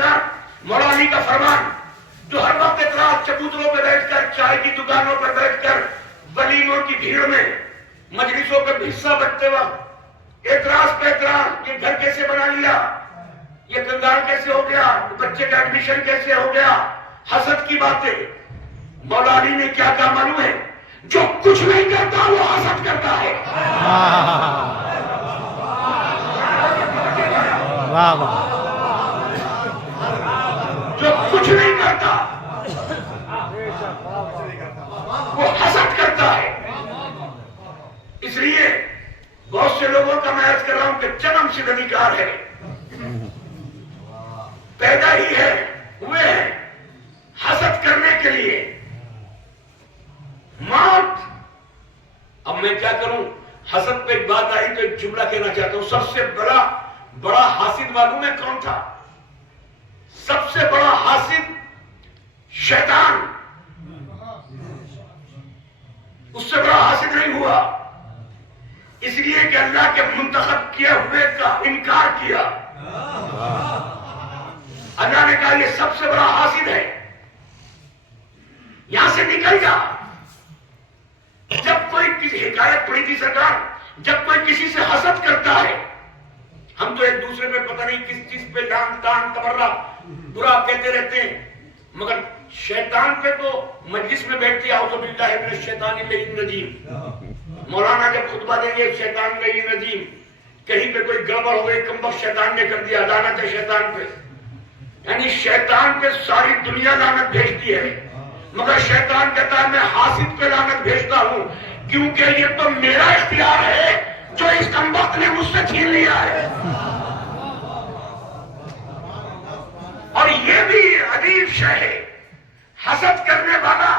سرکار مولا علی کا فرمان جو ہر وقت اعتراض چبوتروں پہ بیٹھ کر چائے کی دکانوں پر بیٹھ کر ولیموں کی بھیڑ میں مجلسوں کا حصہ بٹتے وقت اعتراض پہ اعتراض، یہ گھر کیسے بنا لیا، یہ کنگال کیسے ہو گیا، بچے کا ایڈمیشن کیسے ہو گیا، حسد کی باتیں. مولا علی نے کیا کہا معلوم ہے؟ جو کچھ نہیں کرتا وہ حسد کرتا ہے. واہ واہ. جو کچھ نہیں کرتا وہ حسد کرتا ہے. اس لیے بہت سے لوگوں کا میں عرض کر رہا ہوں کہ جنم سے ادھیکار ہے، پیدا ہی ہے، ہوئے ہیں حسد کرنے کے لیے. موت. اب میں کیا کروں؟ حسد پہ ایک بات آئی تو ایک جملہ کہنا چاہتا ہوں. سب سے بڑا حاسد معلوم ہے کون تھا؟ سب سے بڑا حاسد شیطان. اس سے بڑا حاسد نہیں ہوا، اس لیے کہ اللہ کے منتخب کیے ہوئے کا انکار کیا. اللہ نے کہا یہ سب سے بڑا حاسد ہے، یہاں سے نکل جا. جب کوئی کسی حکایت پڑھی تھی سرکار، جب کوئی کسی سے حسد کرتا ہے، ہم تو ایک دوسرے میں پتہ نہیں کس چیز پہ لان تان تبرہ برا کہتے رہتے ہیں، مگر شیطان پہ تو مجلس میں بیٹھتی اعوذ باللہ من الشیطان الرجیم. مولانا جب خطبہ دیں گے شیطان لعین رجیم، کہیں پہ کوئی گڑبڑ ہو گئی کمبخت شیطان نے کر دیا، لعنت ہے شیطان پہ. یعنی شیطان پہ ساری دنیا لعنت بھیجتی ہے، مگر شیطان کہتا ہے میں حاسد پہ لعنت بھیجتا ہوں کیونکہ یہ تو میرا اختیار ہے جو اس کمبخت نے مجھ سے چھین لیا ہے. اور یہ بھی عجیب شے ہے، حسد کرنے والا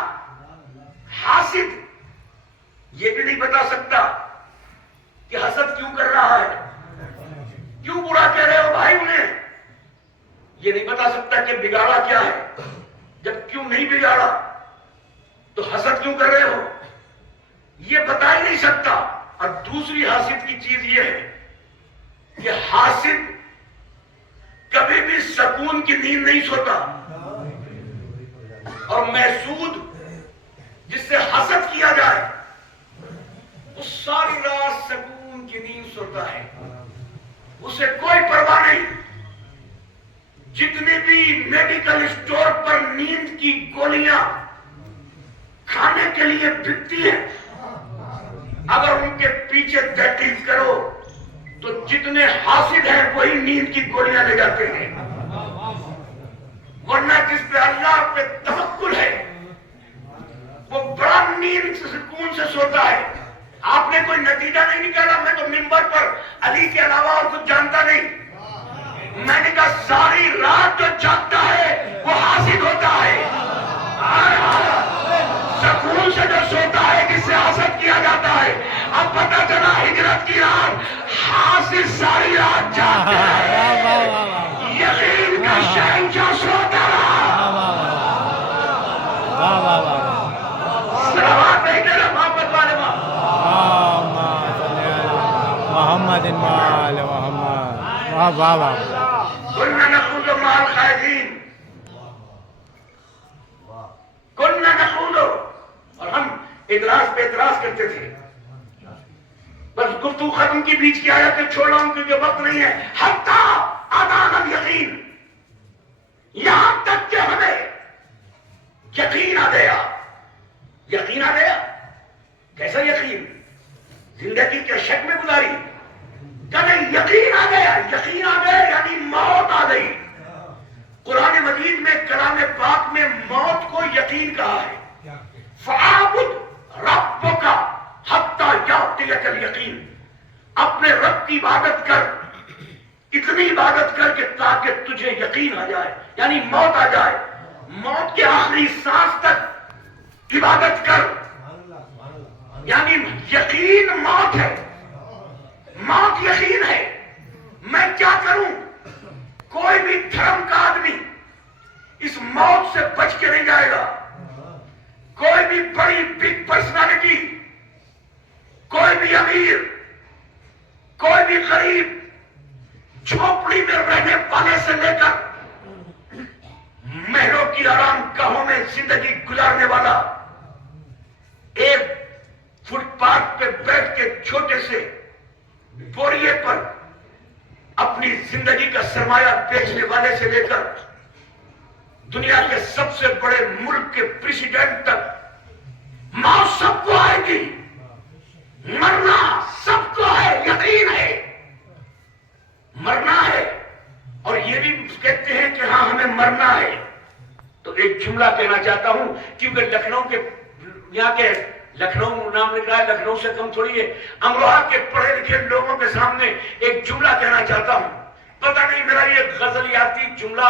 حاسد یہ بھی نہیں بتا سکتا کہ حسد کیوں کر رہا ہے، کیوں برا کہہ رہے ہو بھائی انہیں. یہ نہیں بتا سکتا کہ بگاڑا کیا ہے، جب کیوں نہیں بگاڑا تو حسد کیوں کر رہے ہو، یہ بتا ہی نہیں سکتا. اور دوسری حاسد کی چیز یہ ہے کہ حاسد کبھی بھی سکون کی نیند نہیں سوتا، اور محسود جس سے حسد کیا جائے وہ ساری رات سکون کی نیند سوتا ہے، اسے کوئی پرواہ نہیں. جتنی بھی میڈیکل اسٹور پر نیند کی گولیاں کھانے کے لیے بکتی ہیں، اگر ان کے پیچھے تحقیق کرو تو جتنے حاسد ہیں وہی نیند کی گولیاں لے جاتے ہیں. ورنہ جس پہ اللہ پہ توکل ہے وہ بڑا نیند سکون سے سوتا ہے. آپ نے کوئی نتیجہ نہیں نکالا. میں تو منبر پر علی کے علاوہ اور کچھ جانتا نہیں. میں نے کہا ساری رات جو جاگتا ہے وہ حاسد ہوتا ہے، سکون سے جو سوتا ہے جس سے حسد کیا جاتا ہے. اب پتہ چلا ہجرت کی رات حاسد ساری رات جاگتا ہے، یقین کا شہنشاہ سوتا رہا. سلامات بھیجے نا محمد والے محمد محمد. واہ واہ واہ. كنا نخوض مع الخائضين، كنا نخوض، اور ہم اعتراض پہ اعتراض کرتے تھے. بس گفتگو ختم کی بیچ کی آیتیں چھوڑ رہا ہوں کیونکہ وقت نہیں ہے. حتی اتانا الیقین، یہاں تک کہ ہمیں یقین آ گیا. یقین آ گیا. کیسا یقین؟ زندگی کے شک میں گزاری؟ کہ یقین آ گیا. یقین آ گیا یعنی موت آ گئی. قرآن مجید میں کلام پاک میں موت کو یقین کہا ہے. فَعَابُدْ رَبَّكَ حَتَّى يَأْتِيَكَ الْيَقِينُ، اپنے رب کی عبادت کر، اتنی عبادت کر کہ تاکہ تجھے یقین آ جائے، یعنی موت آ جائے. موت کے آخری سانس تک عبادت کر، یعنی یقین موت ہے. موت یقین ہے. میں کیا کروں؟ کوئی بھی دھرم کا آدمی اس موت سے بچ کے نہیں جائے گا. کوئی بھی بڑی بگ پرسنالٹی، کوئی بھی امیر، کوئی بھی غریب، جھوپڑی میں رہنے والے سے لے کر کی آرام گاہوں میں زندگی گزارنے والا ایک فٹ پاتھ پہ بیٹھ کے چھوٹے سے بوریے پر اپنی زندگی کا سرمایہ بیچنے والے سے لے کر دنیا کے سب سے بڑے ملک کے پریزیڈنٹ تک موت سب کو آئے گی، مرنا سب کو ہے، یقین ہے مرنا ہے، اور یہ بھی کہتے ہیں کہ ہاں ہمیں مرنا ہے۔ تو ایک جملہ کہنا چاہتا ہوں، کیونکہ لکھنؤ کے یہاں کے لکھنؤ نام لکھا ہے، لکھنؤ سے کم تھوڑی ہے، امروہہ کے پڑھے لکھے لوگوں کے سامنے ایک جملہ کہنا چاہتا ہوں۔ پتہ نہیں میرا یہ غزلیاتی جملہ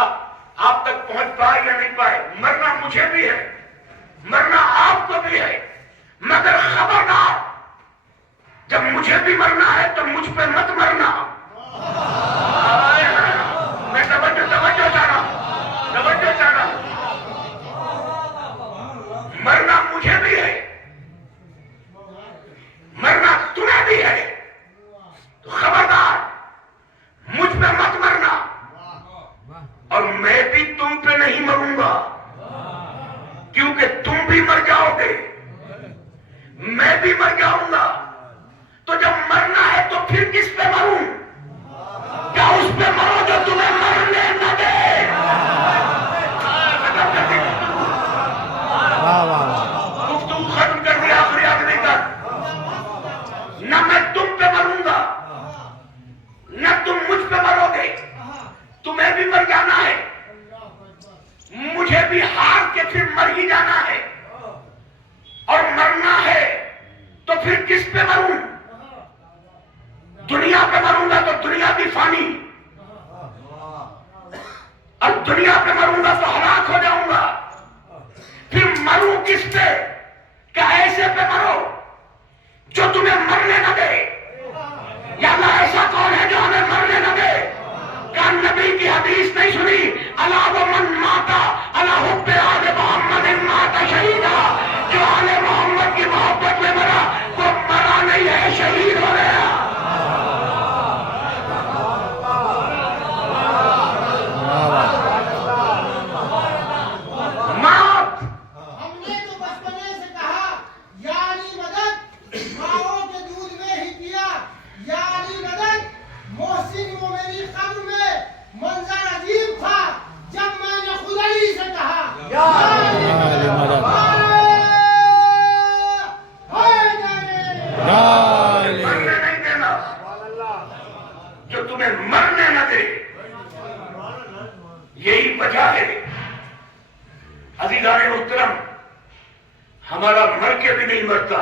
آپ تک پہنچ پائے یا نہیں پائے۔ مرنا مجھے بھی ہے، مرنا آپ کو بھی ہے، مگر خبردار جب مجھے بھی مرنا ہے تو مجھ پہ مت مرنا۔ میں توجہ چاہ رہا ہوں، مرنا مجھے بھی ہے، مرنا تمہیں بھی ہے، تو خبردار مجھ پہ مت مرنا، اور میں بھی تم پہ نہیں مروں گا، کیونکہ تم بھی مر جاؤ گے، میں بھی مر جاؤں گا۔ تو جب مرنا ہے تو پھر کس پہ مروں؟ کیا اس پہ مرو جو تمہیں مرنے نہ دے؟ گفتگو ختم کر دیا آخری آدمی تک۔ نہ میں تم پہ مروں گا، نہ تم مجھ پہ مرو گے، تمہیں بھی مر جانا ہے، مجھے بھی ہار کے پھر مر ہی جانا ہے، اور مرنا ہے تو پھر کس پہ مروں؟ دنیا پہ مروں گا تو دنیا بھی فانی، اور دنیا پہ مروں گا تو ہلاک ہو جاؤں گا۔ پھر مروں کس پہ؟ کہ ایسے پہ مرو جو تمہیں مرنے نہ دے۔ یا اللہ ایسا کون ہے جو ہمیں مرنے نہ دے؟ کہ نبی کی حدیث نہیں سنی؟ الا ومن ماتا الا حب آل محمد ماتا شہیدا، جو آل محمد کی محبت میں مرا وہ مرا نہیں ہے، شہید ہو گیا۔ یہی وجہ ہے عزیزان محترم، ہمارا مر کے بھی نہیں مرتا،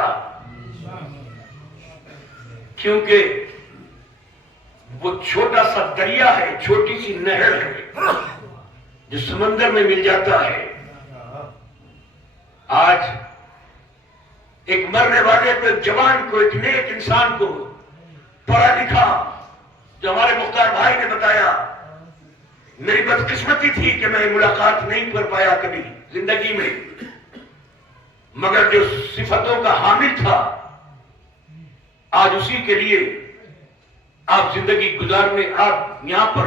کیونکہ وہ چھوٹا سا دریا ہے، چھوٹی سی نہر ہے جو سمندر میں مل جاتا ہے۔ آج ایک مرنے والے کو، ایک جوان کو، ایک نیک انسان کو، پڑھا لکھا، جو ہمارے مختار بھائی نے بتایا، میری بدقسمتی تھی کہ میں ملاقات نہیں کر پایا کبھی زندگی میں، مگر جو صفتوں کا حامل تھا، آج اسی کے لیے آپ زندگی گزارنے، آپ یہاں پر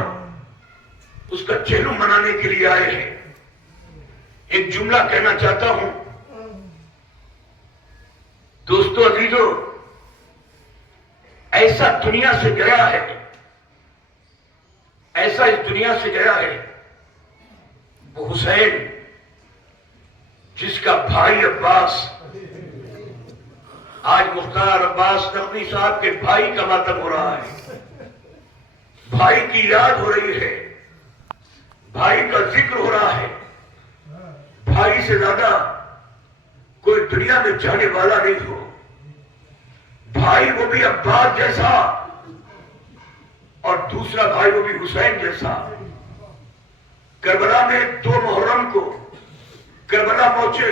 اس کا چہلو منانے کے لیے آئے ہیں۔ ایک جملہ کہنا چاہتا ہوں، دوستو عزیزو، ایسا دنیا سے گیا ہے، ایسا اس دنیا سے گیا ہے وہ حسین، جس کا بھائی عباس، آج مختار عباس نقوی صاحب کے بھائی کا ماتم ہو رہا ہے، بھائی کی یاد ہو رہی ہے، بھائی کا ذکر ہو رہا ہے۔ بھائی سے زیادہ کوئی دنیا میں جانے والا نہیں ہو، بھائی وہ بھی عباس جیسا، اور دوسرا بھائی وہ بھی حسین جیسا۔ کربلا میں 2 محرم کو کربلا پہنچے،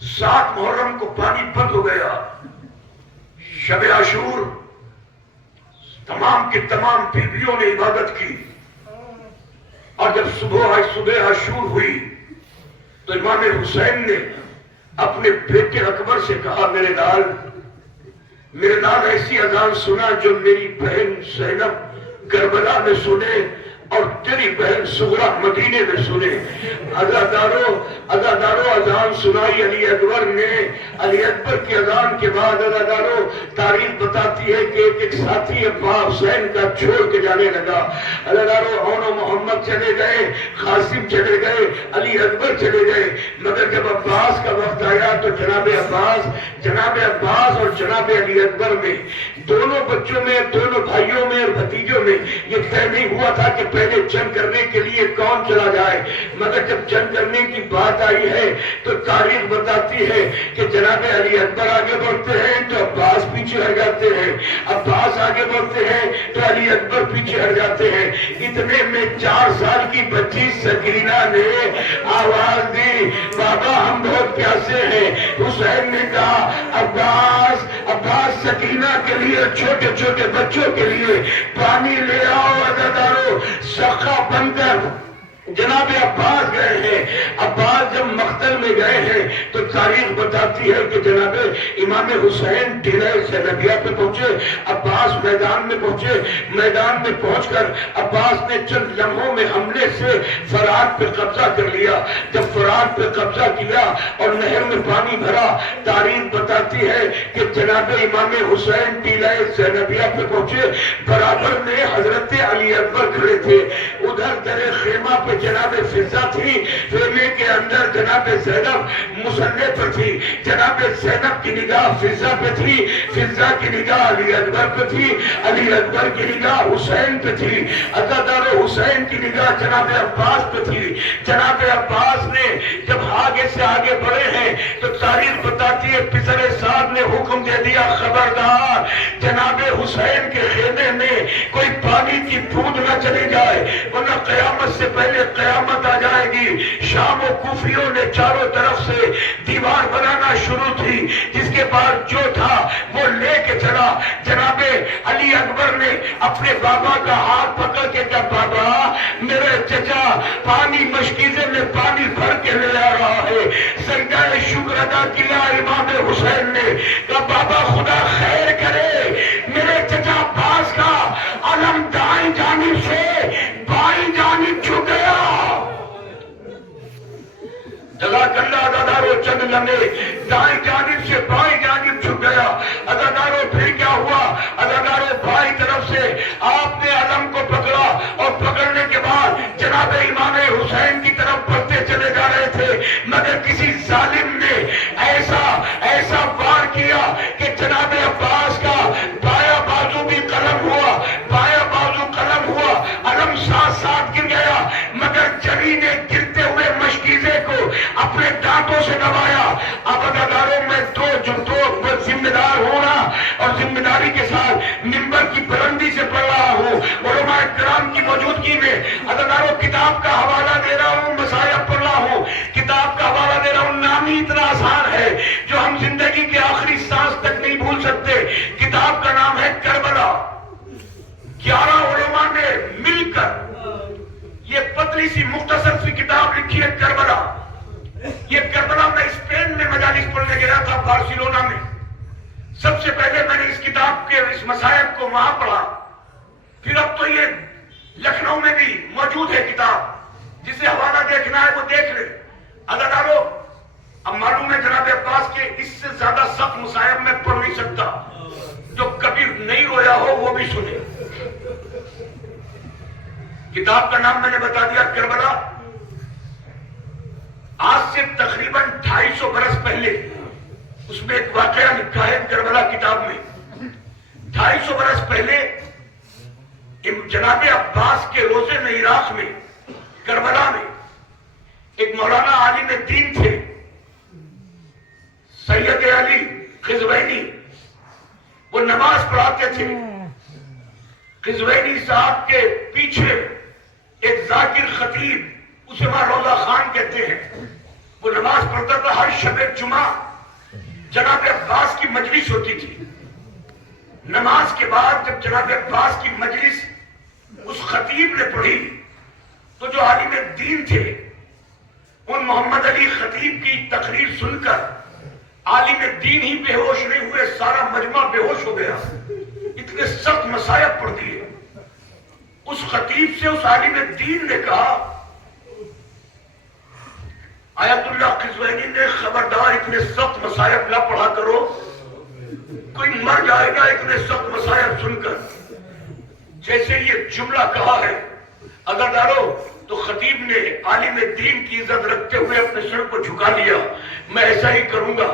7 محرم کو پانی بند ہو گیا، شب عاشور تمام کی تمام بیویوں نے عبادت کی، اور جب صبح عاشور ہوئی تو امام حسین نے اپنے بیٹے اکبر سے کہا، میرے لال ایسی اذان سنا جو میری بہن زینب کربلا میں سنے، اور تیری بہن سغرا مدینے میں سنے. ازادارو اذان سنائی علی اکبر نے. علی اکبر کی اذان کے بعد ازادارو تاریخ بتاتی ہے کہ ایک ساتھی ابا حسین کا چھوڑ کے جانے لگا. ازادارو اون و محمد چلے گئے, قاسم چلے گئے, علی اکبر چلے گئے, مگر جب عباس کا وقت آیا تو جناب عباس اور جناب علی اکبر میں, دونوں بچوں میں, دونوں بھائیوں میں اور بھتیجوں میں یہ طے نہیں ہوا تھا کہ پہلے جنگ کرنے کے لیے کون چلا جائے. مگر جب جنگ کرنے کی بات آئی ہے تو تاریخ بتاتی ہے کہ جناب علی اکبر آگے بڑھتے ہیں تو عباس پیچھے ہٹ جاتے ہیں, عباس آگے بڑھتے ہیں تو علی اکبر پیچھے ہٹ جاتے ہیں. اتنے میں 4 سال کی بچی سکینہ نے آواز دی, بابا ہم بہت پیاسے ہیں. حسین نے کہا عباس سکینہ کے لیے, چھوٹے چھوٹے بچوں کے لیے پانی لے آؤ. عزادارو سخا بن کر جناب عباس گئے ہیں. عباس جب مقتل میں گئے ہیں تو تاریخ بتاتی ہے کہ جناب امام حسین ٹیلہ زینبیہ پہ پہنچے. عباس میدان میں پہنچے. میدان میں پہنچ کر عباس نے چند لمحوں میں حملے سے فرات پہ قبضہ کر لیا. جب فرات پہ قبضہ کیا اور نہر میں پانی بھرا, تاریخ بتاتی ہے کہ جناب امام حسین ٹیلہ زینبیہ پہ پہنچے. برابر میں حضرت علی اکبر کھڑے تھے. ادھر در خیمہ پہ جناب فضا تھی, خیمے کے اندر جناب زینب مسلح پر تھی. جناب زینب کی نگاہ فضا پہ تھی, فضا کی نگاہ علی اکبر پہ تھی, علی اکبر کی نگاہ حسین پہ تھی, عزادارو حسین کی نگاہ جناب عباس پہ تھی. جناب عباس نے جب آگے سے آگے بڑھے ہیں تو تاریخ بتاتی ہے پسر سعد نے حکم دے دیا, خبردار جناب حسین کے خیمے میں کوئی پانی کی بوند نہ چلی جائے ورنہ قیامت سے پہلے قیامت آ جائے گی. شام و کوفیوں نے چاروں طرف سے دیوار بنانا شروع تھی, جس کے بعد جو تھا وہ لے کے چلا. جناب علی اکبر نے اپنے بابا کا ہاتھ پکڑ کے کہا, بابا میرے چچا پانی مشکیزے میں پانی بھر کے لے آ رہا ہے. سجدہ شکر ادا کیا امام حسین نے, کہا بابا خدا خیر کرے, میرے چچا عباس کا علم دائیں جانب سے بائیں جانب جھک گیا. جزاک اللہ. عزادارو چند لمحے دائیں جانب سے بائیں جانب جھک گیا. عزادارو پھر کیا ہوا؟ عزادارو بائیں طرف سے آپ نے علم کو پکڑا اور پکڑنے کے بعد جناب امام حسین کی طرف بڑھتے چلے جا رہے تھے, مگر کسی ظالم نے ایسا وار کیا کہ جناب عباس کا بایاں بازو بھی قلم ہوا, بایاں بازو قلم ہوا, علم ساتھ ساتھ گر گیا. مگر جلی نے گرتے ہوئے مشکیزے کو اپنے دانتوں سے دبایا. اب عزاداروں میں دو ذمہ دار ہونا اور ذمہ داری کے ساتھ منبر کی بلندی سے پڑھ رہا ہوں, علماء کرام کی موجودگی میں. عزاداروں کتاب کا حوالہ دے رہا ہوں, مسائل پڑھ رہا ہوں, کتاب کا حوالہ دے رہا ہوں. نام ہی اتنا آسان ہے جو ہم زندگی کے آخری سانس تک نہیں بھول سکتے. کتاب کا نام ہے کربلا. 11 علماء نے مل کر یہ پتلی سی مختصر سی کتاب لکھی ہے کربلا. یہ کربلا میں اسپین میں مجالس پڑھنے گیا تھا, بارسلونا میں. سب سے پہلے میں نے اس کتاب کے اس مسائل کو وہاں پڑھا, پھر اب تو یہ لکھنؤ میں بھی موجود ہے کتاب, جسے حوالہ دیکھنا ہے وہ دیکھ لے. عزادارو اب معلوم ہے جناب عباس کے اس سے زیادہ سخت مسائل میں پڑھ نہیں سکتا, جو کبھی نہیں رویا ہو وہ بھی سنے. کتاب کا نام میں نے بتا دیا کربلا. آج سے تقریباً 250 برس پہلے اس میں ایک واقعہ لکھا ہے کربلا کتاب میں. 250 برس پہلے جناب عباس کے روزے میں عراق میں کربلا میں ایک مولانا عالم دین تھے, سید علی قزوینی. وہ نماز پڑھاتے تھے. قزوینی صاحب کے پیچھے ایک ذاکر خطیب, اسے وہاں روضہ خان کہتے ہیں, وہ نماز پڑھتا تھا. ہر شب جمعہ جناب عباس کی مجلس ہوتی تھی. نماز کے بعد جب جناب عباس کی مجلس اس خطیب نے پڑھی تو جو عالم دین تھے ان محمد علی خطیب کی تقریر سن کر عالم دین ہی بے ہوش نہیں ہوئے, سارا مجمع بے ہوش ہو گیا. اتنے سخت مسائل پڑھ دیے. اس خطیب سے اس عالم دین نے کہا آیت اللہ قزوینی نے خبردار اتنے سخت مصائب نہ پڑھا کرو، کوئی مر جائے گا اتنے سخت مصائب سن کر۔ جیسے یہ جملہ کہا ہے اگر ڈالو تو خطیب نے عالم دین کی عزت رکھتے ہوئے اپنے سر کو جھکا لیا، میں ایسا ہی کروں گا۔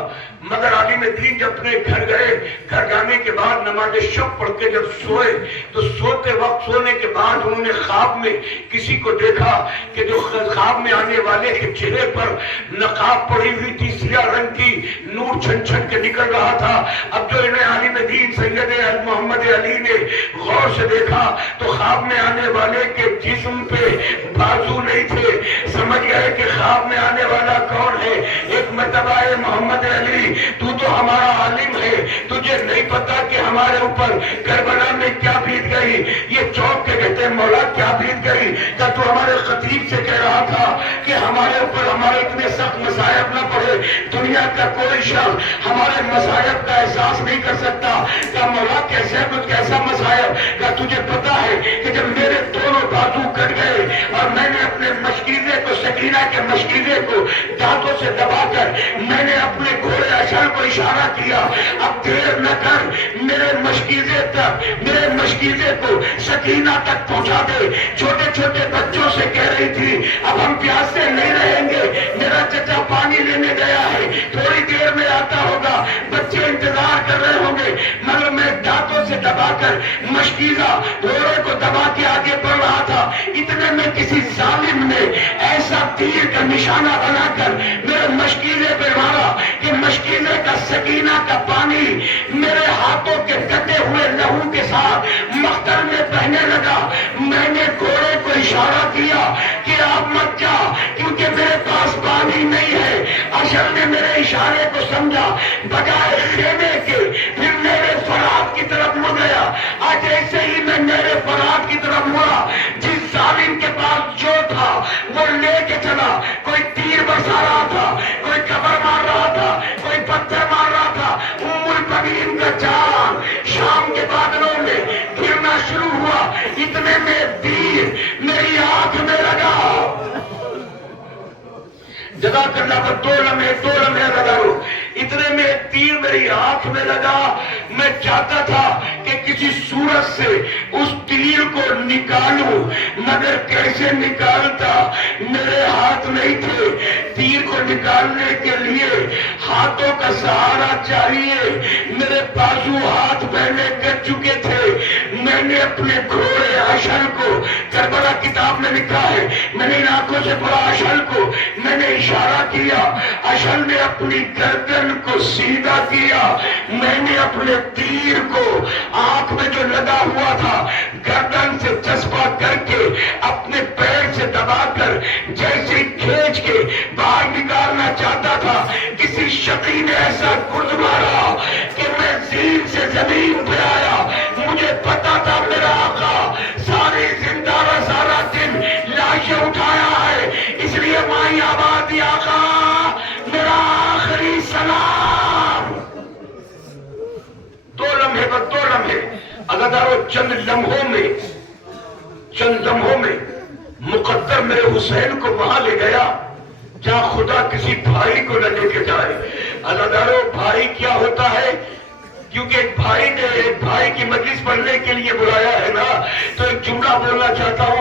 مگر عالم دین جب اپنے گھر گئے، گھر جانے کے بعد نماز شب پڑھ کے جب سوئے تو سوتے وقت سونے کے بعد انہوں نے خواب میں کسی کو دیکھا کہ جو خواب میں آنے والے کے چہرے پر نقاب پڑی ہوئی تھی سیاہ رنگ کی، نور چھن چھن کے نکل رہا تھا۔ اب جو انہیں عالم دین سید محمد علی نے غور سے دیکھا تو خواب میں آنے والے کے جسم پہ بازو نہیں تھے، سمجھ گئے کہ خواب میں آنے والا کون ہے۔ ایک مرتبہ ہے محمد علی تو ہمارا عالم ہے، تجھے نہیں پتا کہ ہمارے اوپر کربلا میں کیا بیت گئی۔ یہ چوک کے کہتے ہیں مولا کیا بیت گئی؟ کیا تو ہمارے خطیب سے کہہ رہا تھا کہ ہمارے اوپر ہمارے اتنے سخت مصائب نہ پڑے، دنیا کا کوئی شخص ہمارے مصائب کا احساس نہیں کر سکتا۔ کیا مولا کیسے کچھ کیسا مصائب؟ کیا تجھے پتا ہے کہ جب میرے دونوں بازو کٹ گئے اور میں نے اپنے مشکیزے کو، سکینہ کے مشکیزے کو دانتوں سے دبا کر میں نے اپنے گھوڑے اشر کو اشارہ کیا، اب دیر نہ کر میرے مشکیزے تک، میرے مشکیزے کو سکینہ تک پہنچا دے۔ چھوٹے چھوٹے بچوں سے کہہ رہی تھی اب ہم پیاسے نہیں رہیں گے، میرا چچا پانی لینے گیا ہے، تھوڑی دیر میں آتا ہوگا، بچے انتظار کر رہے ہوں گے۔ مگر میں دانتوں سے دبا کر مشکیزہ گھوڑے کو دبا کے آگے بڑھ رہا تھا، اتنے میں کسی ظالم نے ایسا تیر کا نشانہ بنا کر میرے مشکیزے پہ مارا کہ مشکیزے کا سکینہ کا پانی میرے ہاتھوں کے کٹے ہوئے لہو کے ساتھ مختر میں بہنے لگا۔ میں نے گھوڑے کو اشارہ کیا کہ آپ مت جا کیونکہ میرے پاس پانی نہیں ہے۔ اشر نے میرے اشارے کو سمجھا، بجائے خیمے کے پھر میرے فرات کی طرف مڑ گیا۔ آج ایسے ہی میں میرے فرات کی طرف مڑا، جس ظالم کے پاس جو تھا وہ لے کے چلا، کوئی تیر برسا رہا تھا، کوئی قبر مار رہا تھا، کوئی پتھر مار رہا تھا۔ ام البنین کا چاند شام کے بادلوں میں گرنا شروع ہوا، اتنے میں تیر میری آنکھ میں لگا۔ جزاک اللہ پر دو لمحے لگاؤ، اتنے میں تیر میری آنکھ میں لگا۔ میں چاہتا تھا کہ کسی صورت سے اس تیر کو نکالوں، مگر کیسے نکالتا؟ میرے ہاتھ نہیں تھے، تیر کو نکالنے کے لیے ہاتھوں کا سہارا چاہیے۔ میرے بازو ہاتھ پہلے کر چکے تھے۔ میں نے اپنے گھوڑے اشل کو، کربلا کتاب میں لکھا ہے، میں نے ان آنکھوں سے پڑھا اشل کو، میں نے اشارہ کیا، اشل نے اپنی گردن کو سیدھا کیا۔ میں نے اپنے تیر کو آنکھ میں جو لگا ہوا تھا گردن سے چسپا کر کے اپنے پیر سے دبا کر جیسے کھینچ کے باہر نکالنا چاہتا تھا، کسی شقی نے ایسا گرد مارا کہ میں زین سے زمین پہ آیا۔ مجھے پتا تھا میرا آقا ساری زندہ و سارا دن لاشیں اٹھایا ہے، اس لیے مائی آبادی آقا میرا آخری سلام۔ دو لمحے اگدارو چند لمحوں میں مقدر میرے حسین کو وہاں لے گیا جہاں خدا کسی بھائی کو نہ لے کے جائے۔ اگدارو بھائی کیا ہوتا ہے؟ کیونکہ ایک بھائی نے ایک بھائی کی مجلس پڑھنے کے لیے بلایا ہے نا، تو ایک جملہ بولنا چاہتا ہوں۔